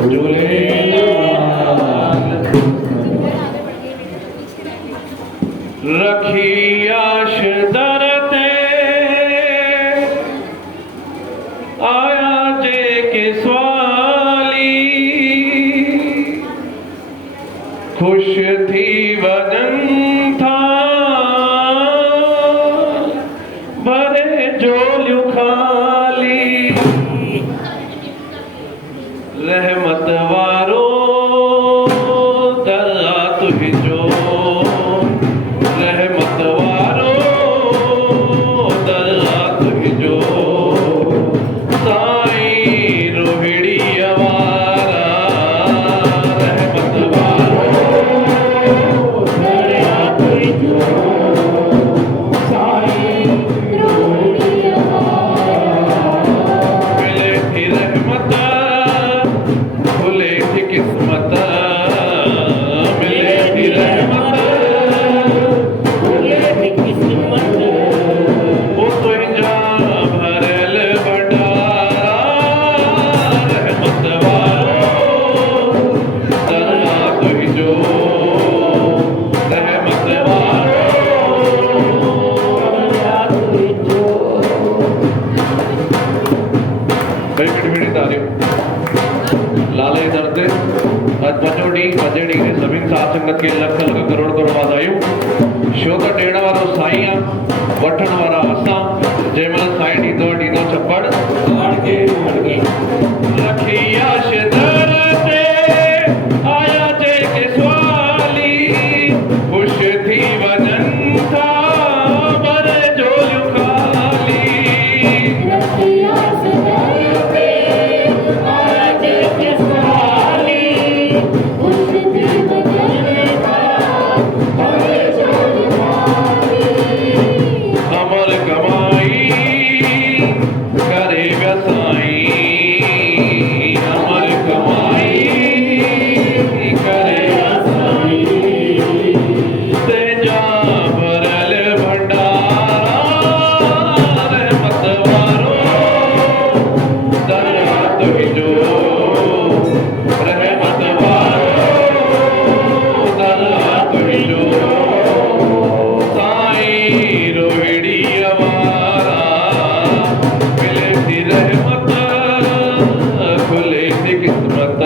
झूलेलाल। रखी आश दर ते आया जे के स्वाली, खुश थी वदन था भरे झोलियूं खाली। रहमत वारो दरिया तुंहिंजो, रहमत वारो दरिया तुंहिंजो, साईं रोहिड़ीअ वारा। रहमत वारो दरिया तुंहिंजो, साईं रोहिड़ीअ वारा। मिले थी रहमत खुले थी किस्मत, मिले थी रहमत खुले थी किस्मत। वो तुंहिंजा भरियल भंडारा। रहमत वारो दरिया तुंहिंजो, रहमत वारो दरिया तुंहिंजो। कई मिठी मिठी तारियूं लाले दर ते। अॼु पंजो ॾींहुं, पंजे ॾींहं ते सभिनी साध संगत खे लख लख करोड़ करोड़ वाधायूं। छो त ॾियण वारो साईं आहे, वठण वारा असां। जंहिं महिल साईं ॾींदो चपड़ रखी आश दर ते आया जेके स्वाली, ख़ुश थी वञनि था भरे झोलियूं खाली। रखी आश दर ते आया जेके स्वाली, खुश थी वञनि था भरे झोलियूं खाली। अमर कमाई करे विया साईं, अमर कमाई करे विया साईं। तेजा भरल भंडारा। रहमत वारो दरिया तुंहिंजो, रहमत वारो दरिया तुंहिंजो, साईं रोहिड़ीअ वारा। मिले थी रहमत खुले थी किस्मत।